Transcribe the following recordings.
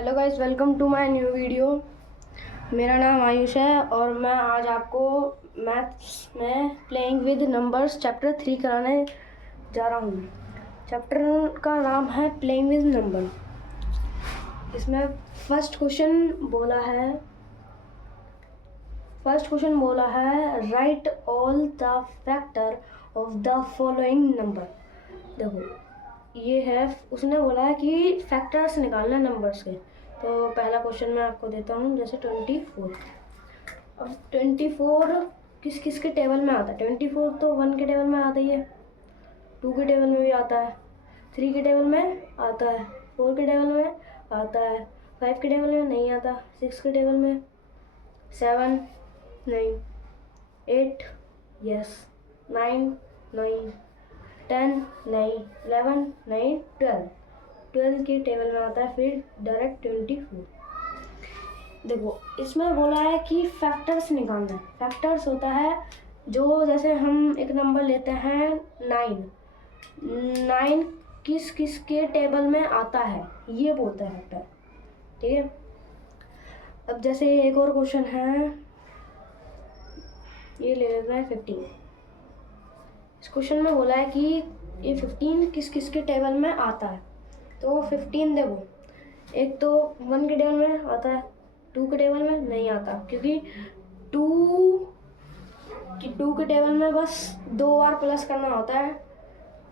Hello guys, welcome to my new video. मेरा नाम आयुष है और मैं आज आपको मैथ्स में प्लेइंग विद नंबर्स चैप्टर 3 कराने जा रहा हूँ। चैप्टर का नाम है प्लेइंग विद नंबर। इसमें फर्स्ट क्वेश्चन बोला है right all the factor of the following number. देखो ये है, उसने बोला है कि फैक्टर्स निकालना नंबर्स के। तो पहला क्वेश्चन मैं आपको देता हूँ, जैसे 24। अब 24 किस किस के टेबल में आता है? 24 तो 1 के टेबल में आता ही है, 2 के टेबल में भी आता है, 3 के टेबल में आता है, 4 के टेबल में आता है, 5 के टेबल में नहीं आता, 6 के टेबल में, 7 नहीं, 8 यस, 9 नहीं, 10 नहीं, 11 नहीं, 12 के टेबल में आता है, फिर डायरेक्ट 24। देखो इसमें बोला है कि फैक्टर्स निकालना है। फैक्टर्स होता है जो, जैसे हम एक नंबर लेते हैं 9 किस किस के टेबल में आता है, ये बोलता है फैक्टर। ठीक है, अब जैसे एक और क्वेश्चन है, ये ले लेते हैं 15। इस क्वेश्चन में बोला है कि ये 15 किस किस के टेबल में आता है। तो 15 देखो, एक तो 1 के टेबल में आता है, 2 के टेबल में नहीं आता, क्योंकि 2 के टेबल में बस 2 बार प्लस करना होता है,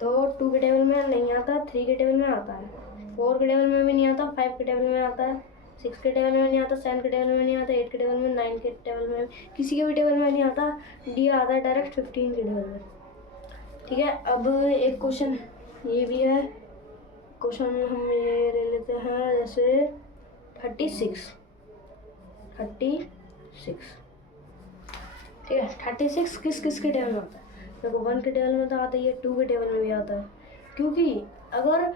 तो 2 के टेबल में नहीं आता। 3 के टेबल में आता है, 4 के टेबल में भी नहीं आता, 5 के टेबल में आता है, 6 के टेबल में नहीं आता, 7 के टेबल में नहीं आता, 8 के टेबल में, 9 के टेबल में, किसी के भी टेबल में नहीं आता। डी आता है डायरेक्ट 15 के टेबल में। ठीक है, अब एक क्वेश्चन ये भी है। क्वेश्चन हम ये ले लेते हैं, जैसे 36। ठीक है, 36 किस किस के टेबल में आता है? देखो 1 के टेबल में तो आता ही है, 2 के टेबल में भी आता है, क्योंकि अगर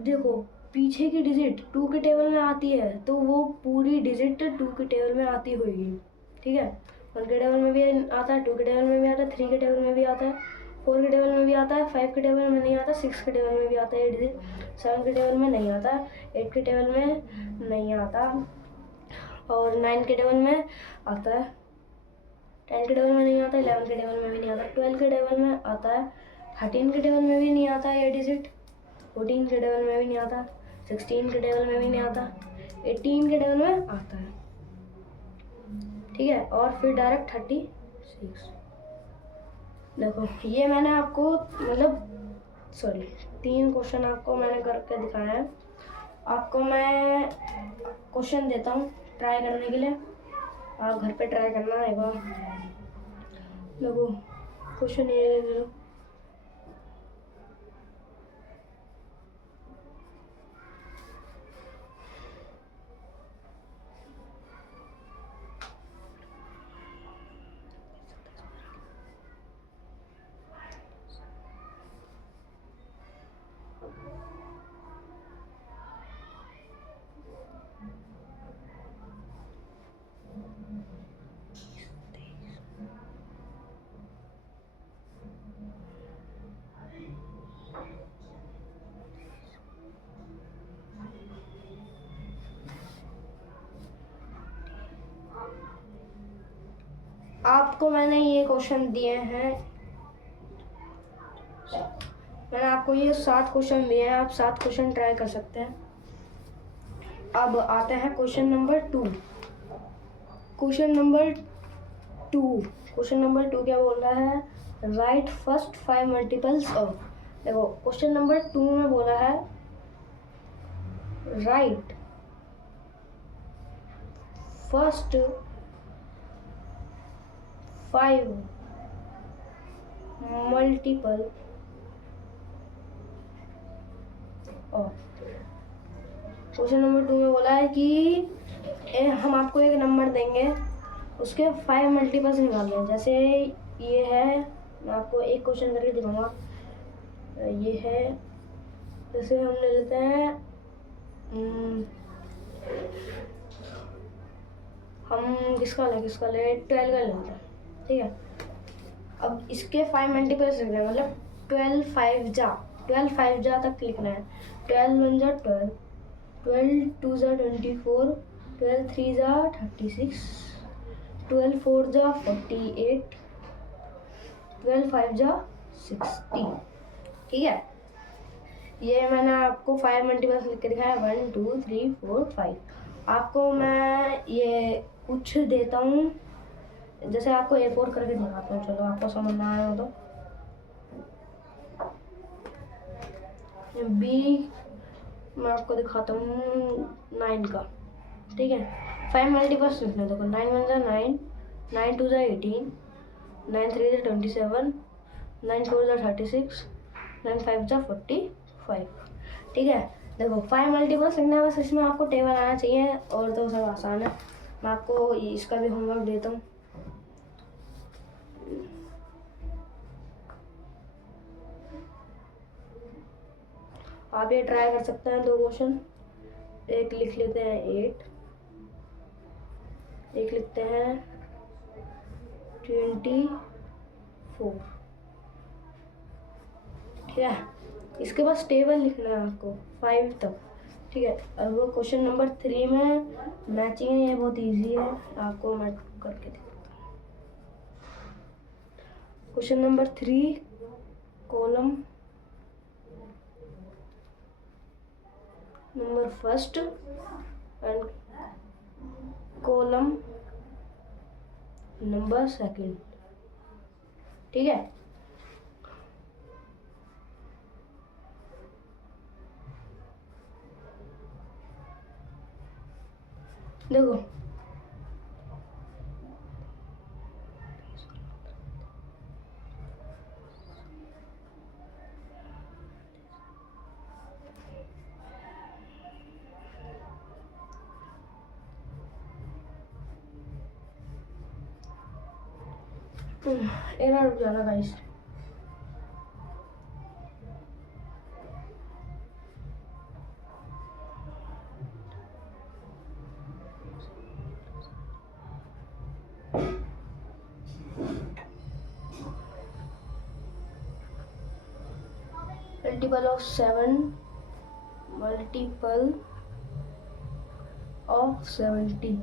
देखो पीछे की डिजिट 2 के टेबल में आती है तो वो पूरी डिजिट 2 के टेबल में आती होगी। ठीक है, 1 के टेबल में भी आता है, 2 के टेबल में भी आता है, 3 के टेबल में भी आता है, 4 के टेबल में भी आता है, 5 के टेबल में नहीं आता, 6 के टेबल में भी आता है, 7 के टेबल में नहीं आता, 8 के टेबल में नहीं आता, और 9 के टेबल में आता है, 10 के टेबल में नहीं आता, 11 के टेबल में भी नहीं आता, 12 के टेबल में आता है, 13 के टेबल में भी नहीं आता ये डिजिट, 14 के टेबल में भी नहीं आता, 16 के टेबल में भी नहीं आता, 18 के टेबल में आता है। ठीक है, और फिर डायरेक्ट 36। देखो ये मैंने आपको 3 क्वेश्चन आपको मैंने करके दिखाया है। आपको मैं क्वेश्चन देता हूँ ट्राई करने के लिए, आप घर पे ट्राई करना एक बार। देखो क्वेश्चन ये ले लो। आपको मैंने ये क्वेश्चन दिए हैं, मैंने आपको ये 7 क्वेश्चन दिए हैं, आप 7 क्वेश्चन ट्राई कर सकते हैं। अब आते हैं क्वेश्चन नंबर 2। क्वेश्चन नंबर 2 क्या बोल रहा है? Right first 5 multiples of. देखो क्वेश्चन नंबर 2 में बोला है right first 5 multiple of. Question number 2 में बोला है कि हम आपको एक नंबर देंगे, उसके 5 मल्टीपल्स निकालने। जैसे ये है, मैं आपको एक क्वेश्चन करके दिखाऊंगा। ये है, जैसे हम ले लेते हैं, हम किसका ले 12 का ले लेते हैं। ठीक है, अब इसके 5 मल्टीपल्स लिखना है, मतलब 12 5 जा तक लिखना है। 12 1 जा 12, 12 2 जा 24, 12 3 जा 36, 12 4 जा 48, 12 5 जा 60। ठीक है, ये मैंने आपको 5 मल्टीपल्स लिख के दिखाया, 1 2 3 4 5। आपको मैं ये कुछ देता हूँ, जैसे आपको A4 करके दिखाता हूँ, चलो आपको समझ ना आया हो तो। बी मैं आपको दिखाता हूँ 9 का। ठीक है, 5 मल्टीपल्स लिखना, देखो 9 1 जा 9, 9 2 जा 18, 9 3 जा 27, 9 4 जा 36, 9 5 जा 45। ठीक है, देखो 5 मल्टीपल्स लिखना है, बस इसमें आपको टेबल आना चाहिए, और तो सब आसान है। मैं आपको इसका भी होमवर्क देता हूँ। आप ये ट्राई कर सकते हैं, 2 क्वेश्चन। एक लिख लेते हैं 8, एक लिखते हैं 24। ठीक है, इसके बाद टेबल लिखना है आपको 5 तक। ठीक है, अब वो क्वेश्चन नंबर 3 में मैचिंग है, ये बहुत इजी है, आपको मैं करके दिखाता हूँ। Question number 3, column number first and column number second. ठीक है, देखो एक बार रुक जाना guys. Multiple of 7, multiple of 70।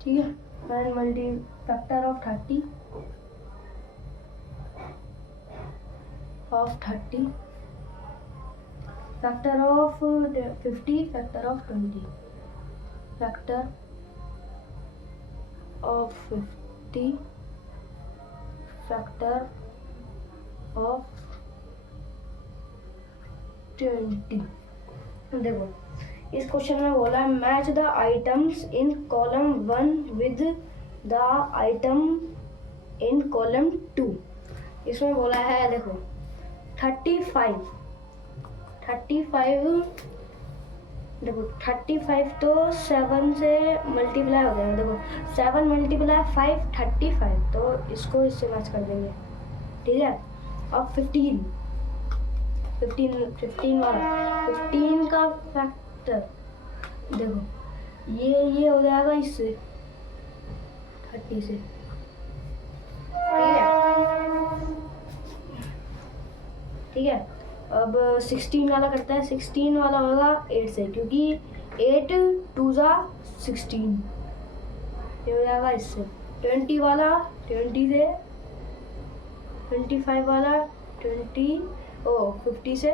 ठीक है, and multi factor of 30, factor of 50, factor of 20, factor of 50, factor of 20। देखो इस क्वेश्चन में बोला है match the items in column 1 with the item in column 2। इसमें बोला है देखो 35, देखो 35 तो 7 से मल्टीप्लाई हो जाएगा। देखो 7 मल्टीप्लाई 5 35, तो इसको इससे मैच कर देंगे। ठीक है, अब 15 वाला 15 का फैक्टर देखो ये हो जाएगा इससे 30 से। ठीक है, अब 16 वाला करता है। 16 वाला होगा 8 से, क्योंकि 8 2 जा 16, ये हो जाएगा इससे। 20 वाला 20 से, 25 वाला 50 से,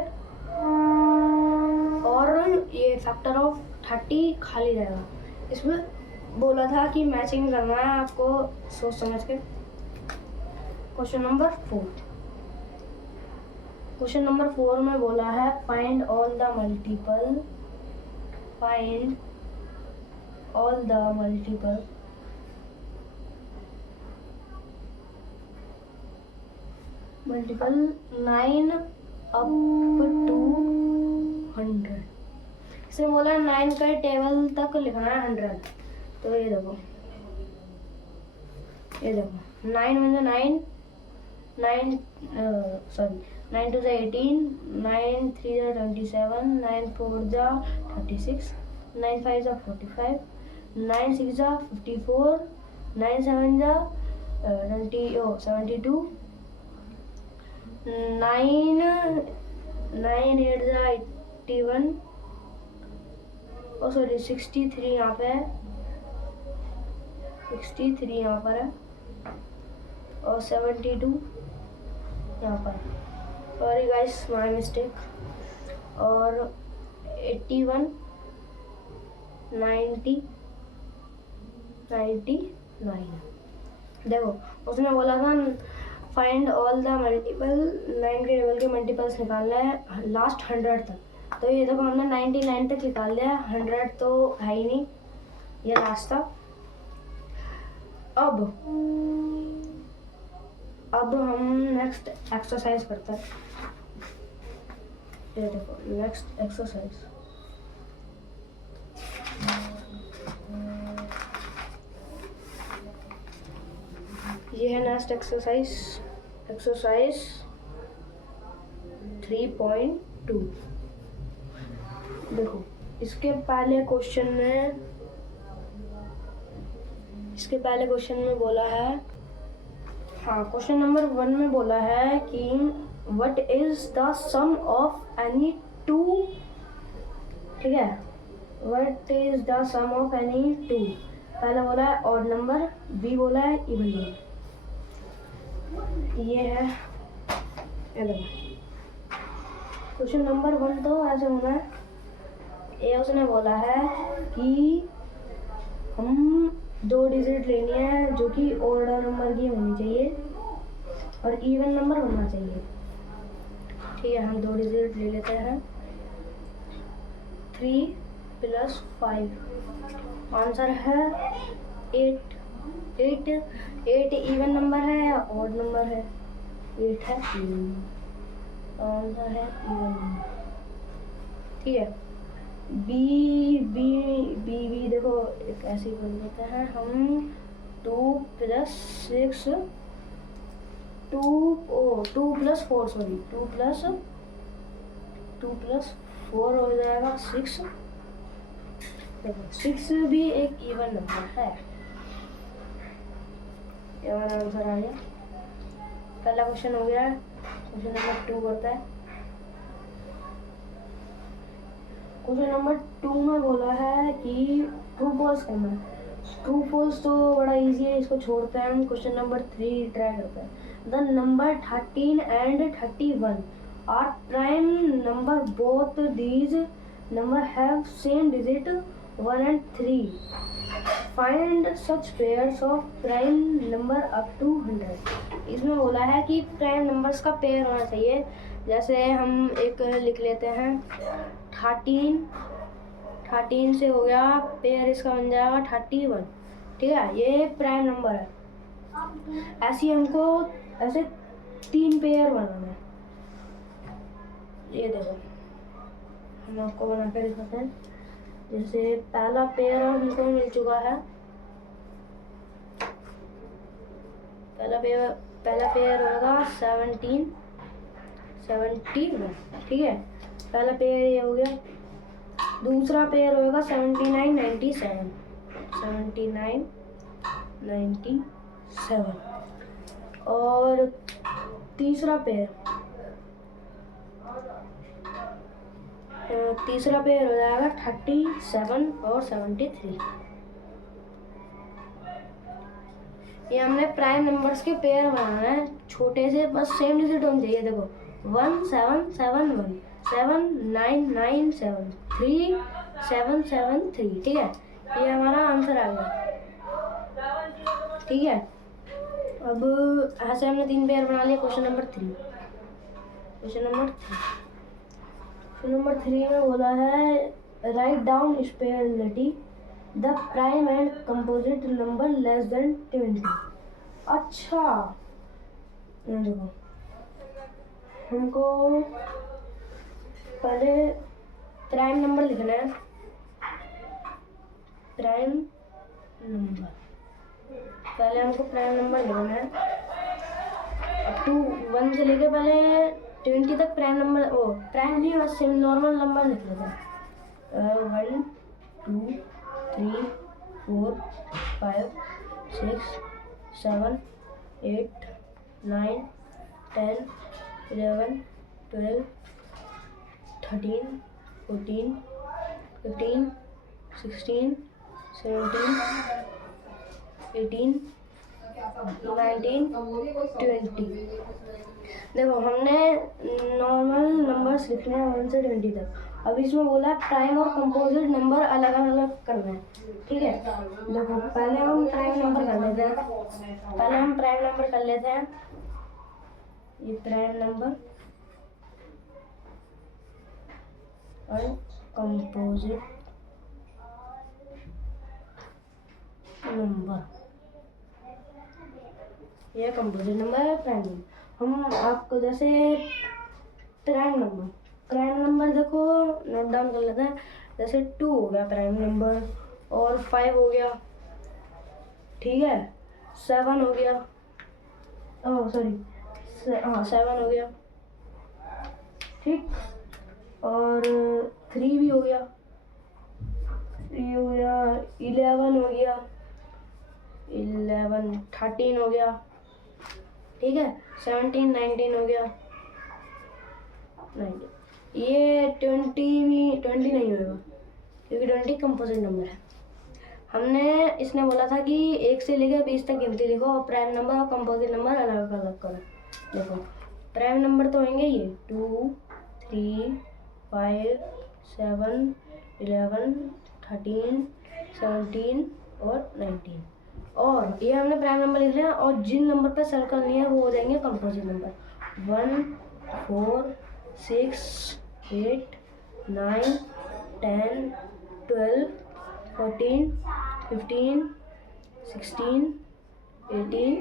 और ये फैक्टर ऑफ 30 खाली रहेगा। इसमें बोला था कि मैचिंग करना है आपको सोच समझ के। क्वेश्चन नंबर 4, क्वेश्चन नंबर 4 में बोला है find all the multiple, find all the multiple multiple 9 up to 100। इसे बोला 9 का टेबल तक लिखना है 100। तो ये देखो 9 में 9, 9 2 18, 9 3 27, 9 4 36, 9 5 45, 9 6 54, 9 7 72, 9 8 81, ओ सॉरी 63 यहाँ पे है, 63 यहाँ पर है और 72 यहाँ पर। Sorry guys, my mistake. और 81 90 99। देखो उसने बोला था फाइंड ऑल द मल्टीपल, 9 के टेबल के मल्टीपल्स निकालना है लास्ट 100 तक। तो ये देखो हमने 99 तक निकाल लिया, 100 तो है ही नहीं, ये लास्ट था। अब हम नेक्स्ट एक्सरसाइज करते हैं। ये देखो नेक्स्ट एक्सरसाइज, ये है नेक्स्ट एक्सरसाइज, एक्सरसाइज 3.2। देखो इसके पहले क्वेश्चन में बोला है, हाँ क्वेश्चन नंबर 1 में बोला है कि what is the sum of any two, ठीक है, what is the sum of any two. पहला बोला है ऑड नंबर, बी बोला है इवन नंबर। ये है क्वेश्चन नंबर 1 तो ऐसे होना है, ये उसने बोला है कि हम 2 डिजिट लेनी है जो कि ऑर्डर नंबर की होनी चाहिए और इवन नंबर होना चाहिए। ठीक है, हम 2 डिजिट ले लेते हैं, 3 + 5। आंसर है 8। 8 इवन नंबर है या ऑड नंबर है? 8 है, आंसर है इवन नंबर। ठीक है, बी देखो एक ऐसे ही बोल देते हैं हम, 2 + 6 2 + 4 सॉरी 2 + 4 हो जाएगा 6। देखो 6 भी एक इवन नंबर है, ये हमारा आंसर आ गया। पहला क्वेश्चन हो गया, क्वेश्चन नंबर 2 करता है। क्वेश्चन नंबर 2 में बोला है कि ट्रू फॉल्स करना है। ट्रू फॉल्स तो बड़ा इजी है, इसको छोड़ते हैं हम। क्वेश्चन नंबर 3 ट्राई करते हैं। The number 13 and 31 are prime number, both these number have same digit 1 and 3। Find such pairs of prime number up to 100। इसमें बोला है कि प्राइम नंबर्स का पेयर होना चाहिए। जैसे हम एक लिख लेते हैं 13 से हो गया पेयर, इसका बन जाएगा 31। ठीक है, ये प्राइम नंबर है। ऐसे हमको ऐसे 3 पेयर बनाना है। ये देखो हम आपको बना कर दिखाते हैं। जैसे पहला पेयर हमको मिल चुका है, पहला पेयर होगा 17 71। ठीक है, पहला पेयर ये हो गया। दूसरा पेयर होगा 79 97 79 97। और तीसरा पेयर हो जाएगा 37 और 73। ये हमने प्राइम नंबर्स के पेयर बनाना है, छोटे से, बस सेम डिजिट होने चाहिए। देखो 1771 7997 3773। ठीक है, ये हमारा आंसर आ गया। ठीक है, अब ऐसे हमने 3 पेयर बना लिया। क्वेश्चन नंबर 3 में बोला है write down separately the prime and composite number less than 20। अच्छा देखो, हमको पहले प्राइम नंबर लिखना है। पहले हमको प्राइम नंबर लिखना है। अब 1 से लेके पहले 20 तक प्राइम नंबर, प्राइम नहीं, बस सिर्फ नॉर्मल नंबर लिख लेते हैं। 1 2 3 4 5 6 7 8 9 10 11 12 13 14 15 16, 17, 18, 19, 20। देखो हमने नॉर्मल नंबर्स लिखने हैं 1 से 20 तक। अब इसमें बोला प्राइम और कंपोजिट नंबर अलग अलग करना है, ठीक है। देखो पहले हम प्राइम नंबर कर लेते हैं, ये प्राइम नंबर और कंपोजिट नंबर, ये कंपोजिट नंबर है, प्राइम नंबर। हम आपको जैसे प्राइम नंबर देखो नोट डाउन कर लेते हैं। जैसे 2 हो गया प्राइम नंबर, और 5 हो गया, ठीक है। 7 हो गया, ओह सॉरी, हाँ 7 हो गया, ठीक। और 3 भी हो गया, 11 हो गया, 13 हो गया, ठीक है। 17, 19 हो गया, 19। ये 20 नहीं होगा क्योंकि 20 कंपोजिट नंबर है। हमने इसने बोला था कि 1 से लेकर 20 तक गिनती लिखो और प्राइम नंबर और कंपोजिट नंबर अलग अलग करो। देखो प्राइम नंबर तो होंगे ये 2, 3, 5, 7, 11, 13, 17 और 19। और ये हमने प्राइम नंबर लिख लिया, और जिन नंबर पर सर्कल नहीं है वो हो जाएंगे कंपोजिट नंबर। 1, 4, 6, 8, 9, 10, 12, 14, 15, 16, 18,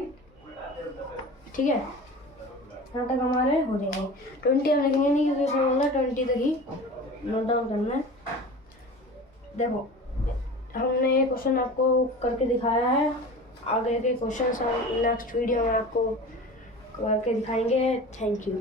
ठीक है। यहाँ तक हमारे हो जाएंगे। 20 हम लिखेंगे नहीं क्योंकि इसमें बोला 20 तक ही नोट डाउन करना है। देखो हमने ये क्वेश्चन आपको करके दिखाया है, आगे के क्वेश्चन हम नेक्स्ट वीडियो में आपको करके दिखाएंगे। Thank you.